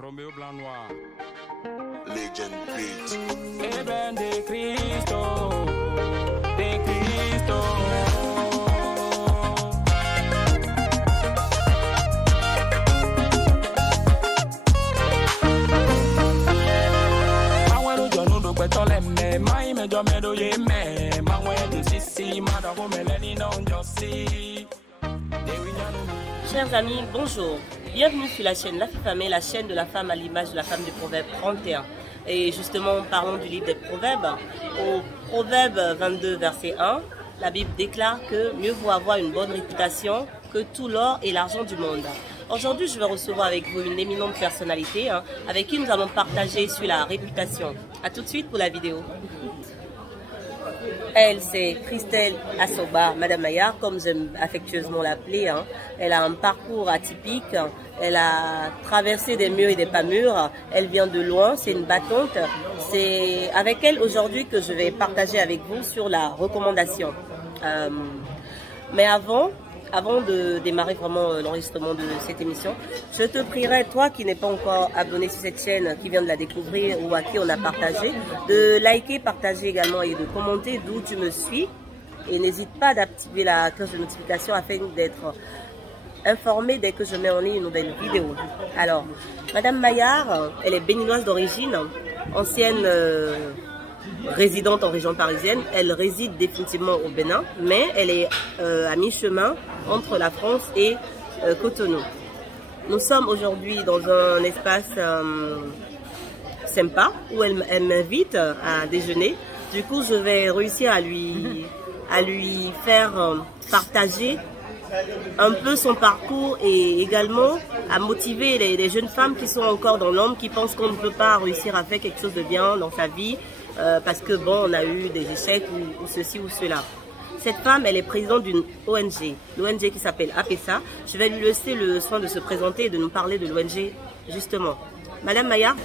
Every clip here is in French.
Roméo Blanc Noir. Legend Beat. Eh ben de Cristo, de Cristo. Mawelo jono do petole me, mai me jo me do ye me, mawelo sisi madako meleni non josi. Chers amis, bonjour. Bienvenue sur la chaîne La Fifamé, la chaîne de la femme à l'image de la femme du Proverbe 31. Et justement, parlons du livre des Proverbes. Au Proverbe 22, verset 1, la Bible déclare que mieux vaut avoir une bonne réputation que tout l'or et l'argent du monde. Aujourd'hui, je vais recevoir avec vous une éminente personnalité avec qui nous allons partager sur la réputation. A tout de suite pour la vidéo. Elle, c'est Christelle Assoba, Madame Maillard, comme j'aime affectueusement l'appeler. Elle a un parcours atypique. Elle a traversé des murs et des pas mûrs. Elle vient de loin, c'est une battante. C'est avec elle aujourd'hui que je vais partager avec vous sur la recommandation. Mais avant de démarrer vraiment l'enregistrement de cette émission, je te prierai, toi qui n'es pas encore abonné sur cette chaîne, qui vient de la découvrir ou à qui on a partagé, de liker, partager également et de commenter d'où tu me suis. Et n'hésite pas d'activer la cloche de notification afin d'être informé dès que je mets en ligne une nouvelle vidéo. Alors, Madame Maillard, elle est béninoise d'origine, ancienne résidente en région parisienne. Elle réside définitivement au Bénin, mais elle est à mi-chemin entre la France et Cotonou. Nous sommes aujourd'hui dans un espace sympa où elle m'invite à déjeuner. Du coup, je vais réussir à lui faire partager un peu son parcours et également à motiver les jeunes femmes qui sont encore dans l'ombre, qui pensent qu'on ne peut pas réussir à faire quelque chose de bien dans sa vie parce que bon, on a eu des échecs ou ceci ou cela. Cette femme, elle est présidente d'une ONG, l'ONG qui s'appelle APESA. Je vais lui laisser le soin de se présenter et de nous parler de l'ONG justement. Madame Maillard,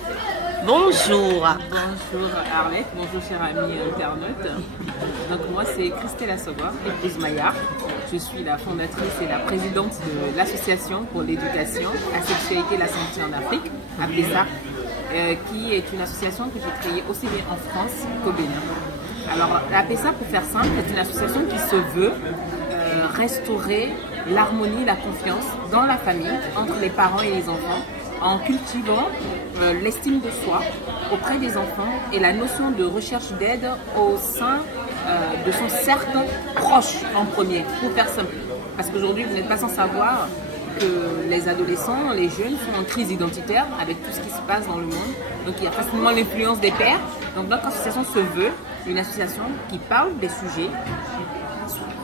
bonjour. Bonjour Arlette, bonjour chers amis internautes. Donc moi c'est Christelle Assoba, épouse Maillard. Je suis la fondatrice et la présidente de l'association pour l'éducation, la sexualité et la santé en Afrique, APESA, qui est une association que j'ai créée aussi bien en France qu'au Bénin. Alors l'APESA, pour faire simple, est une association qui se veut restaurer l'harmonie, la confiance dans la famille, entre les parents et les enfants, en cultivant l'estime de soi auprès des enfants et la notion de recherche d'aide au sein de son cercle proche en premier, pour faire simple. Parce qu'aujourd'hui, vous n'êtes pas sans savoir que les adolescents, les jeunes sont en crise identitaire avec tout ce qui se passe dans le monde. Donc il y a facilement l'influence des pères. Donc notre association se veut une association qui parle des sujets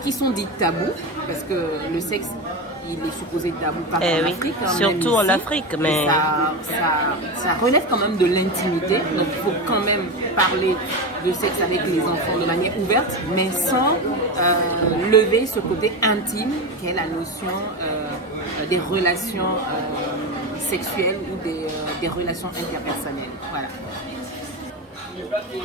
qui sont dits tabous, parce que le sexe, il est supposé tabou partout en Afrique. Surtout en Afrique, mais ça relève quand même de l'intimité. Donc il faut quand même parler de sexe avec les enfants de manière ouverte, mais sans lever ce côté intime qu'est la notion des relations sexuelles ou des relations interpersonnelles. Voilà.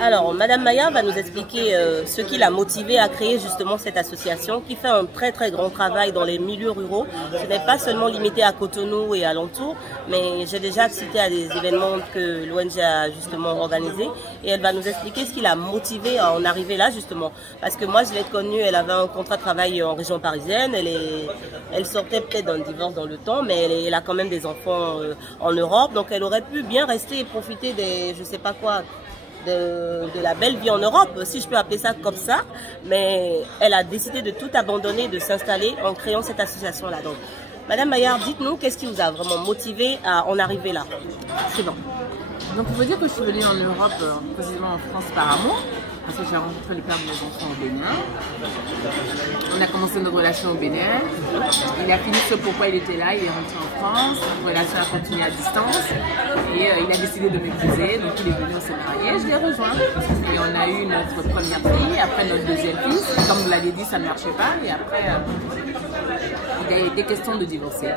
Alors, Madame Maillard va nous expliquer ce qui l'a motivée à créer justement cette association qui fait un très très grand travail dans les milieux ruraux. Ce n'est pas seulement limité à Cotonou et alentour, mais j'ai déjà cité à des événements que l'ONG a justement organisés et elle va nous expliquer ce qui l'a motivée à en arriver là justement. Parce que moi je l'ai connue, elle avait un contrat de travail en région parisienne, elle sortait peut-être d'un divorce dans le temps, mais elle a quand même des enfants en Europe, donc elle aurait pu bien rester et profiter des, je sais pas quoi, de la belle vie en Europe, si je peux appeler ça comme ça, mais elle a décidé de tout abandonner, de s'installer en créant cette association-là. Donc, Madame Maillard, dites-nous, qu'est-ce qui vous a vraiment motivé à en arriver là? C'est bon. Donc, on peut dire que je suis venue en Europe, précisément en France, par amour, parce que j'ai rencontré le père de mes enfants au Bénin. On a commencé notre relation au Bénin. Il a fini ce pourquoi il était là, il est rentré en France. Notre relation a continué à distance. Et il a décidé de m'épouser. Donc il est venu, on s'est mariés. Je l'ai rejoint. Et on a eu notre première fille, après notre deuxième fille. Comme vous l'avez dit, ça ne marchait pas. Et après, il a été question de divorcer.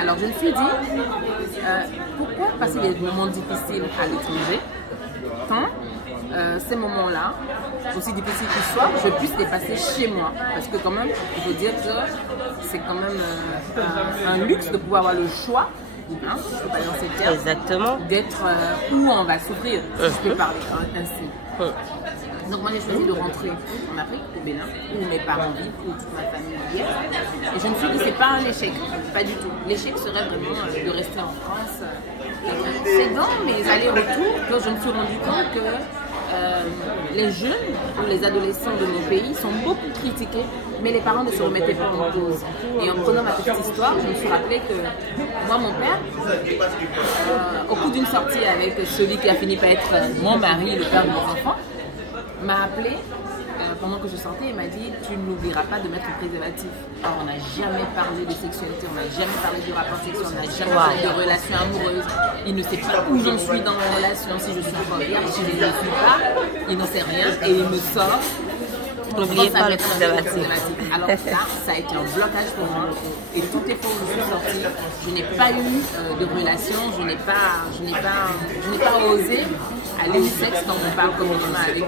Alors je me suis dit, pourquoi passer des moments difficiles à l'étranger quand ces moments-là, aussi difficiles qu'ils soient, je puisse les passer chez moi. Parce que quand même, il faut dire que c'est quand même un luxe de pouvoir avoir le choix hein, si je peux parler dans ces termes. Exactement. D'être où on va souffrir, si je peux parler ainsi. Donc moi j'ai choisi de rentrer en Afrique, au Bénin, où mes parents vivent, où toute ma famille vit. Et je me suis dit c'est pas un échec, pas du tout. L'échec serait vraiment de rester en France. C'est dans mes allers-retours que je me suis rendu compte que les jeunes ou les adolescents de mon pays sont beaucoup critiqués, mais les parents ne se remettaient pas en cause. Et en prenant ma petite histoire, je me suis rappelé que moi, mon père, au cours d'une sortie avec celui qui a fini par être mon mari, le père de mes enfants, m'a appelé pendant que je sortais et m'a dit « Tu n'oublieras pas de mettre un préservatif ». Or, on n'a jamais parlé de sexualité, on n'a jamais parlé du rapport sexuel, on n'a jamais parlé de relations amoureuses. Il ne sait pas où j'en suis dans ma relation, si je suis encore vierge, si je ne le suis pas, il n'en sait rien et il me sort. N'oubliez pas le préservatif. Alors ça a été un blocage pour moi. Et toutes les fois où je suis sortie, je n'ai pas eu de relation, je n'ai pas osé aller au sexe quand on parle communément avec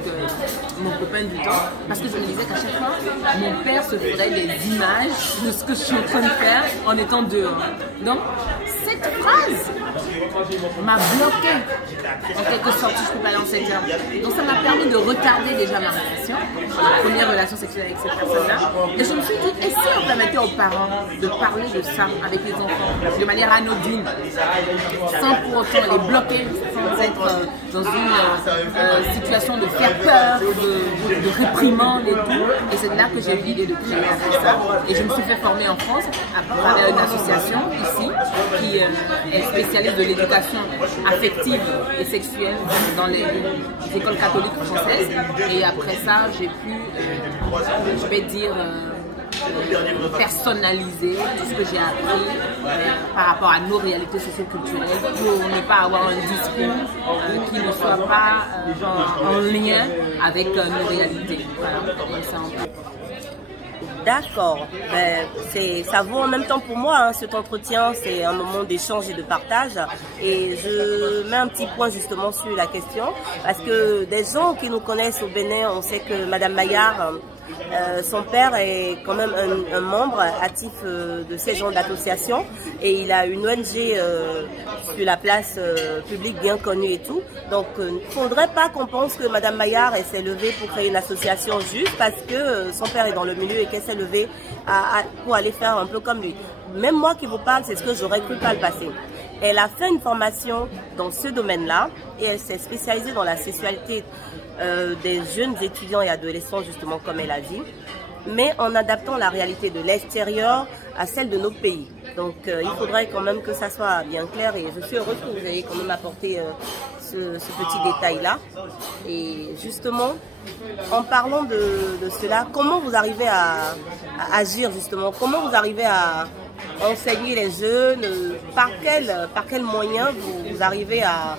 mon copain du temps. Parce que je me disais qu'à chaque fois, mon père se ferait des images de ce que je suis en train de faire en étant dehors. Donc, cette phrase m'a bloquée. En quelque sorte, si je peux pas aller en ces termes. Donc ça m'a permis de retarder déjà ma relation, ma première relation sexuelle avec cette personne-là. Et je me suis dit, et si on permettait aux parents de parler de ça avec les enfants de manière anodine, sans pour autant les bloquer, sans être dans une situation de faire peur, de réprimande et tout. Et c'est là que j'ai eu l'idée de créer ça. Et je me suis fait former en France à travers une association ici qui est spécialiste de l'éducation affective et sexuelle dans les écoles catholiques françaises. Et après ça, j'ai pu, je vais dire, personnaliser tout ce que j'ai appris par rapport à nos réalités socioculturelles pour ne pas avoir un discours qui ne soit pas en lien avec nos réalités. Voilà, ça en fait. D'accord. Ben, ça vaut en même temps pour moi, hein, cet entretien, c'est un moment d'échange et de partage. Et je mets un petit point justement sur la question, parce que des gens qui nous connaissent au Bénin, on sait que Madame Maillard, son père est quand même un membre actif de ces genres d'associations et il a une ONG sur la place publique bien connue et tout. Donc il ne faudrait pas qu'on pense que Madame Maillard s'est levée pour créer une association juste parce que son père est dans le milieu et qu'elle s'est levée pour aller faire un peu comme lui. Même moi qui vous parle, c'est ce que j'aurais cru par le passé. Elle a fait une formation dans ce domaine-là et elle s'est spécialisée dans la sexualité des jeunes étudiants et adolescents, justement comme elle a dit, mais en adaptant la réalité de l'extérieur à celle de notre pays. Donc il faudrait quand même que ça soit bien clair et je suis heureuse que vous ayez quand même apporté ce petit détail-là. Et justement, en parlant de cela, comment vous arrivez à agir justement? Comment vous arrivez à enseigner les jeunes? Par quel moyen vous arrivez à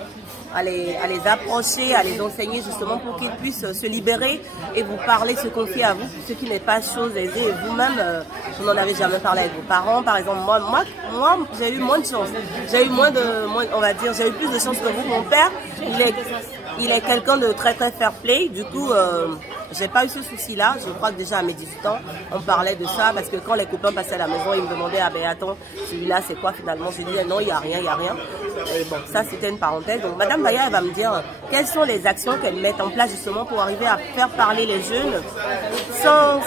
les approcher, à les enseigner justement pour qu'ils puissent se libérer et vous parler, se confier à vous, ce qui n'est pas chose aisée. Et vous-même, vous n'en avez jamais parlé avec vos parents, par exemple. Moi j'ai eu moins de chance. J'ai eu j'ai eu plus de chance que vous. Mon père, il est quelqu'un de très très fair play. Du coup, j'ai pas eu ce souci-là. Je crois que déjà à mes 18 ans, on parlait de ça parce que quand les copains passaient à la maison, ils me demandaient ah ben attends, celui-là c'est quoi finalement? Je disais non, il y a rien. Et bon, ça c'était une parenthèse. Donc Madame Maillard, elle va me dire quelles sont les actions qu'elle met en place justement pour arriver à faire parler les jeunes sans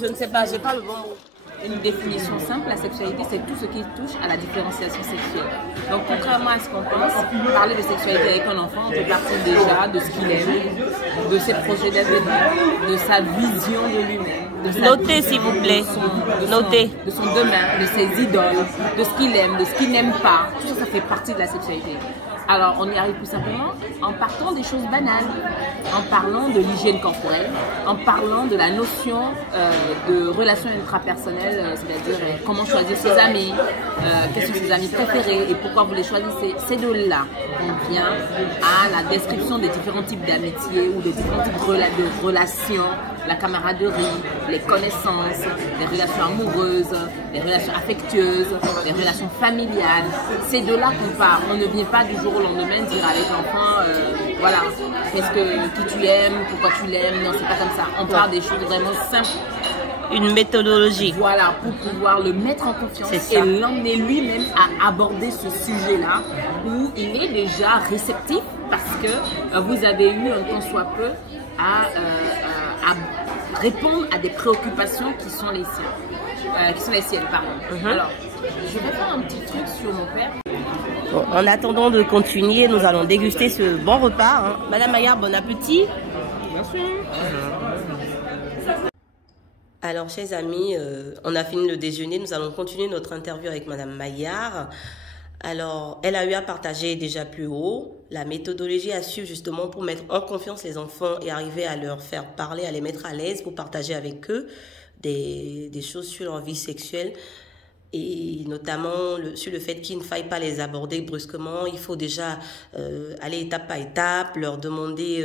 je ne sais pas, j'ai pas le bon mot. Une définition simple, la sexualité, c'est tout ce qui touche à la différenciation sexuelle. Donc, contrairement à ce qu'on pense, parler de sexualité avec un enfant, on peut partir déjà de ce qu'il aime, de ses projets d'avenir, de sa vision de lui-même. Notez, s'il vous plaît. Notez. De son demain, de ses idoles, de ce qu'il aime, de ce qu'il n'aime pas. Tout ça, ça fait partie de la sexualité. Alors, on y arrive plus simplement en partant des choses banales, en parlant de l'hygiène corporelle, en parlant de la notion de relations intrapersonnelles, c'est-à-dire comment choisir ses amis, quels sont ses amis préférés et pourquoi vous les choisissez. C'est de là qu'on vient à la description des différents types d'amitié ou des différents types de relations, la camaraderie, les connaissances, les relations amoureuses, les relations affectueuses, les relations familiales. C'est de là qu'on part. On ne vient pas du jour au lendemain dire avec l'enfant, voilà, qui tu aimes, pourquoi tu l'aimes. Non, c'est pas comme ça. On part des choses vraiment simples une méthodologie. Voilà, pour pouvoir le mettre en confiance C'est ça. et l'emmener lui-même à aborder ce sujet-là où il est déjà réceptif parce que vous avez eu un tant soit peu à répondre à des préoccupations qui sont les siennes. Alors, je vais faire un petit truc sur mon père. Bon, en attendant de continuer, nous allons déguster ce bon repas. Hein. Madame Maillard, bon appétit. Bien sûr. Alors, chers amis, on a fini le déjeuner. Nous allons continuer notre interview avec Madame Maillard. Alors, elle a eu à partager déjà plus haut la méthodologie à suivre justement pour mettre en confiance les enfants et arriver à leur faire parler, à les mettre à l'aise pour partager avec eux des choses sur leur vie sexuelle. Et notamment sur le fait qu'il ne faille pas les aborder brusquement. Il faut déjà aller étape par étape, leur demander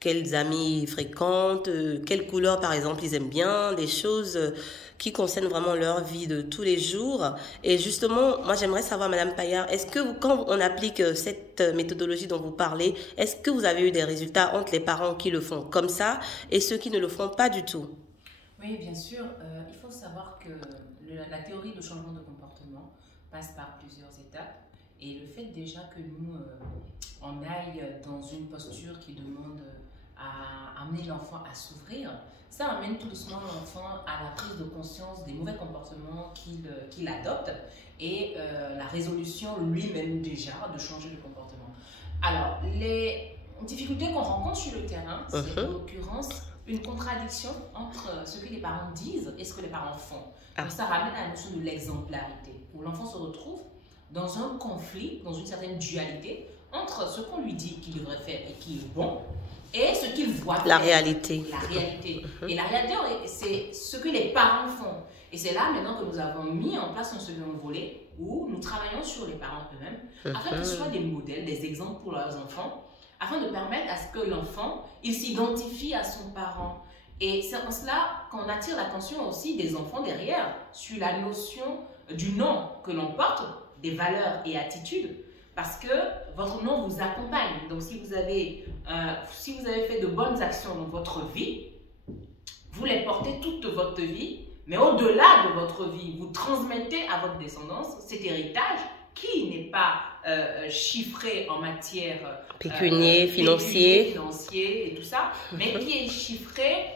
quels amis ils fréquentent, quelle couleur par exemple ils aiment bien, des choses qui concernent vraiment leur vie de tous les jours. Et justement, moi j'aimerais savoir, Madame Maillard, est-ce que quand on applique cette méthodologie dont vous parlez, est-ce que vous avez eu des résultats entre les parents qui le font comme ça et ceux qui ne le font pas du tout? Oui, bien sûr. Il faut savoir que la théorie de changement de comportement passe par plusieurs étapes. Et le fait déjà que nous, on aille dans une posture qui demande à amener l'enfant à s'ouvrir, ça amène tout doucement l'enfant à la prise de conscience des mauvais comportements qu'il adopte et la résolution lui-même déjà de changer de comportement. Alors, les difficultés qu'on rencontre sur le terrain, c'est en l'occurrence une contradiction entre ce que les parents disent et ce que les parents font. Donc ça ramène à la notion de l'exemplarité, où l'enfant se retrouve dans un conflit, dans une certaine dualité entre ce qu'on lui dit qu'il devrait faire et qui est bon, et ce qu'il voit faire. La réalité. La réalité. Et la réalité, c'est ce que les parents font. Et c'est là maintenant que nous avons mis en place un second volet où nous travaillons sur les parents eux-mêmes afin qu'ils soient des modèles, des exemples pour leurs enfants, afin de permettre à ce que l'enfant, il s'identifie à son parent. Et c'est en cela qu'on attire l'attention aussi des enfants derrière sur la notion du nom que l'on porte, des valeurs et attitudes, parce que votre nom vous accompagne. Donc si vous avez fait de bonnes actions dans votre vie, vous les portez toute votre vie, mais au-delà de votre vie, vous transmettez à votre descendance cet héritage qui n'est pas chiffré en matière pécunier, financier et tout ça, mais qui est chiffré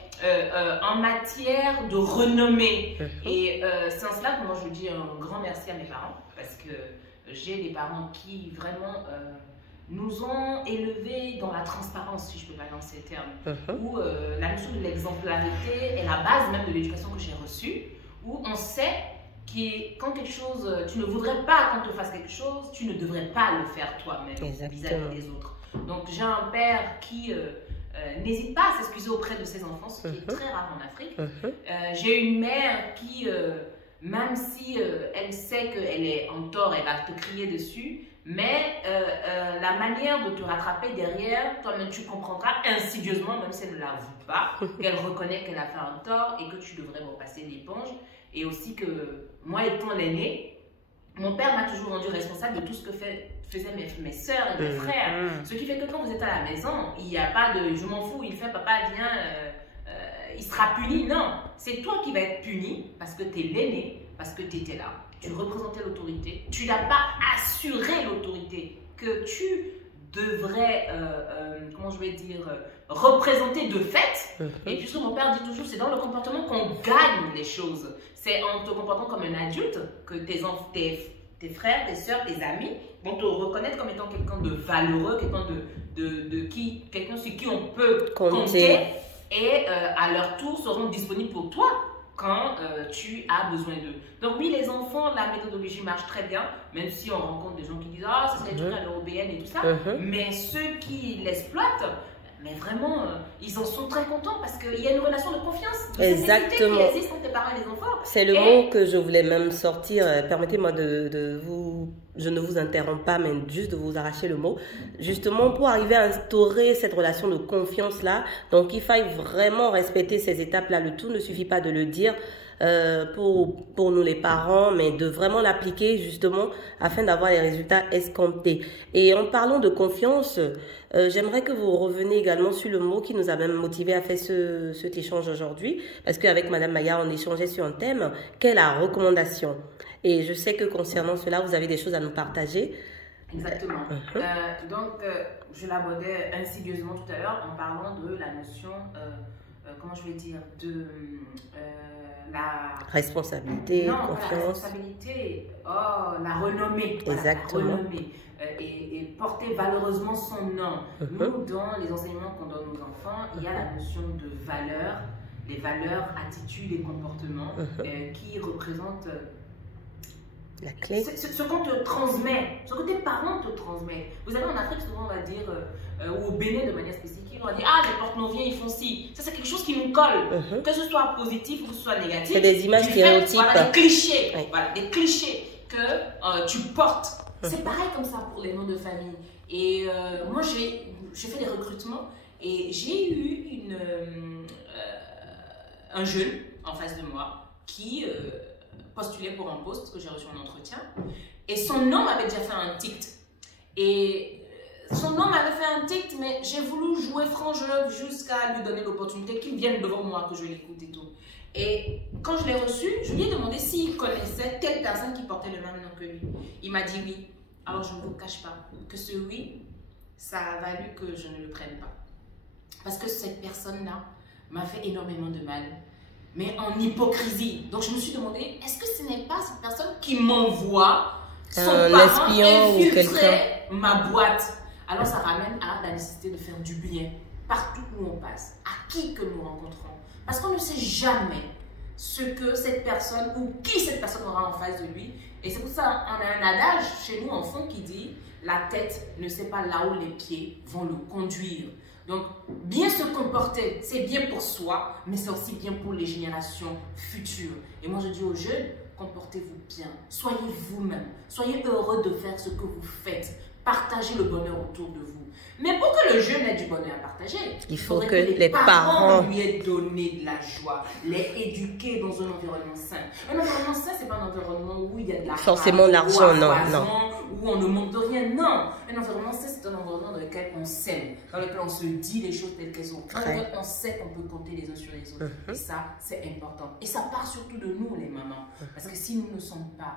en matière de renommée. Et c'est en cela que moi je dis un grand merci à mes parents, parce que j'ai des parents qui vraiment nous ont élevés dans la transparence, si je peux parler dans ces termes, où la notion de l'exemplarité est la base même de l'éducation que j'ai reçue, où on sait quand quelque chose, tu ne voudrais pas qu'on te fasse quelque chose, tu ne devrais pas le faire toi-même vis-à-vis des autres. Donc j'ai un père qui n'hésite pas à s'excuser auprès de ses enfants, ce qui est très rare en Afrique. J'ai une mère qui, même si elle sait qu'elle est en tort, elle va te crier dessus, mais la manière de te rattraper derrière, toi-même tu comprendras insidieusement, même si elle ne l'avoue pas, qu'elle reconnaît qu'elle a fait un tort et que tu devrais repasser l'éponge. Et aussi que moi étant l'aîné, mon père m'a toujours rendu responsable de tout ce que faisaient mes soeurs et mes frères. Ce qui fait que quand vous êtes à la maison, il n'y a pas de « je m'en fous, il fait papa, viens, il sera puni ». Non, c'est toi qui vas être puni parce que tu es l'aîné, parce que tu étais là. Tu représentais l'autorité, tu n'as pas assuré l'autorité que tu devrais, comment je vais dire, représenter de fait. Et puisque mon père dit toujours, c'est dans le comportement qu'on gagne les choses. C'est en te comportant comme un adulte que tes frères, tes soeurs, tes amis vont te reconnaître comme étant quelqu'un de valeureux, quelqu'un sur qui on peut compter et à leur tour seront disponibles pour toi quand tu as besoin d'eux. Donc oui, les enfants, la méthodologie marche très bien, même si on rencontre des gens qui disent « Ah, ça c'est des trucs à l'européenne et tout ça ». Mais ceux qui l'exploitent, mais vraiment, ils en sont très contents parce qu'il y a une relation de confiance, de sécurité qui existe entre tes parents et les enfants. C'est le mot que je voulais même sortir. Permettez-moi je ne vous interromps pas, mais juste de vous arracher le mot. Justement, pour arriver à instaurer cette relation de confiance-là, donc il faille vraiment respecter ces étapes-là. Le tout ne suffit pas de le dire. pour nous les parents, mais de vraiment l'appliquer justement afin d'avoir les résultats escomptés. Et en parlant de confiance, j'aimerais que vous reveniez également sur le mot qui nous a même motivé à faire cet échange aujourd'hui, parce qu'avec Madame Maillard, on échangeait sur un thème, qu'est la recommandation. Et je sais que concernant cela, vous avez des choses à nous partager. Exactement. Je l'abordais insidieusement tout à l'heure en parlant de la notion, comment je vais dire, de la responsabilité, non, confiance. La responsabilité, la renommée. Exactement. Voilà, la renommée. Et porter valeureusement son nom. Nous, dans les enseignements qu'on donne aux enfants, il y a la notion de valeur, les valeurs, attitudes et comportements qui représentent la clé. Ce qu'on te transmet, ce que tes parents te transmettent. Vous savez, en Afrique, souvent, on va dire, ou au Bénin de manière spécifique, on va dire, ah, les porte-noviens, ils font ci. Ça, c'est quelque chose qui nous colle. Que ce soit positif ou que ce soit négatif. C'est des images stéréotypes. Voilà, des clichés. Oui. Voilà, des clichés que tu portes. C'est pareil comme ça pour les noms de famille. Et moi, j'ai fait des recrutements et j'ai eu un jeune en face de moi qui postulait pour un poste que j'ai reçu en entretien. Et son nom m'avait déjà fait un tic. Et son nom m'avait fait un tic, mais j'ai voulu jouer franc-jeu jusqu'à lui donner l'opportunité qu'il vienne devant moi, que je l'écoute et tout. Et quand je l'ai reçu, je lui ai demandé s'il connaissait telle personne qui portait le même nom que lui. Il m'a dit oui. Alors je ne vous cache pas que ce oui, ça a valu que je ne le prenne pas. Parce que cette personne-là m'a fait énormément de mal, mais en hypocrisie. Donc je me suis demandé, est-ce que ce n'est pas cette personne qui m'envoie son parent infiltrer ma boîte? Alors ça ramène à la nécessité de faire du bien partout où on passe, à qui que nous rencontrons. Parce qu'on ne sait jamais ce que cette personne ou qui cette personne aura en face de lui. Et c'est pour ça qu'on a un adage chez nous enfants qui dit « La tête ne sait pas là où les pieds vont le conduire ». Donc, bien se comporter, c'est bien pour soi, mais c'est aussi bien pour les générations futures. Et moi, je dis aux jeunes, comportez-vous bien, soyez vous-même, soyez heureux de faire ce que vous faites, partagez le bonheur autour de vous. Mais pour que le jeune ait du bonheur à partager, il faut que les parents lui aient donné de la joie, les éduquer dans un environnement sain. Un environnement sain, ce n'est pas un environnement où il y a de la forcément l'argent, non. Où on ne manque de rien, non. Un environnement sain, c'est un environnement dans lequel on s'aime, dans lequel on se dit les choses telles qu'elles sont, dans lequel on sait qu'on peut compter les uns sur les autres. Et ça, c'est important. Et ça part surtout de nous, les mamans. Parce que si nous ne sommes pas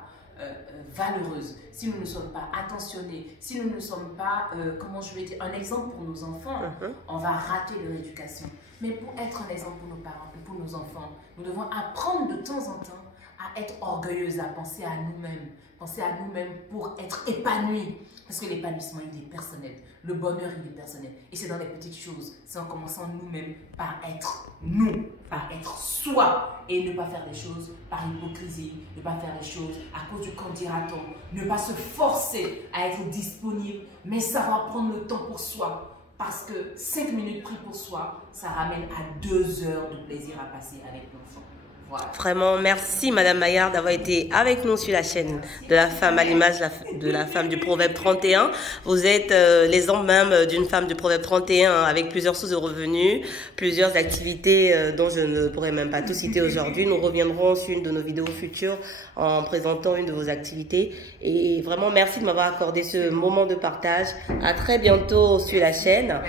valeureuses, si nous ne sommes pas attentionnées, si nous ne sommes pas, comment je vais dire, un exemple pour nos enfants, on va rater leur éducation. Mais pour être un exemple pour nos parents et pour nos enfants, nous devons apprendre de temps en temps à être orgueilleuses, à penser à nous-mêmes pour être épanouis. Parce que l'épanouissement, il est personnel. Le bonheur, il est personnel. Et c'est dans les petites choses. C'est en commençant nous-mêmes par être nous, par être soi. Et ne pas faire les choses par hypocrisie, ne pas faire les choses à cause du qu'en dira-t-on. Ne pas se forcer à être disponible, mais savoir prendre le temps pour soi. Parce que 5 minutes pris pour soi, ça ramène à 2 heures de plaisir à passer avec l'enfant. Voilà. Vraiment, merci Madame Maillard d'avoir été avec nous sur la chaîne de la femme à l'image de la femme du Proverbe 31. Vous êtes l'exemple même d'une femme du Proverbe 31 avec plusieurs sources de revenus, plusieurs activités dont je ne pourrais même pas tout citer aujourd'hui. Nous reviendrons sur une de nos vidéos futures en présentant une de vos activités. Et vraiment, merci de m'avoir accordé ce moment de partage. À très bientôt sur la chaîne.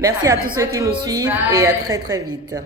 Merci à tous ceux qui nous suivent et à très très vite.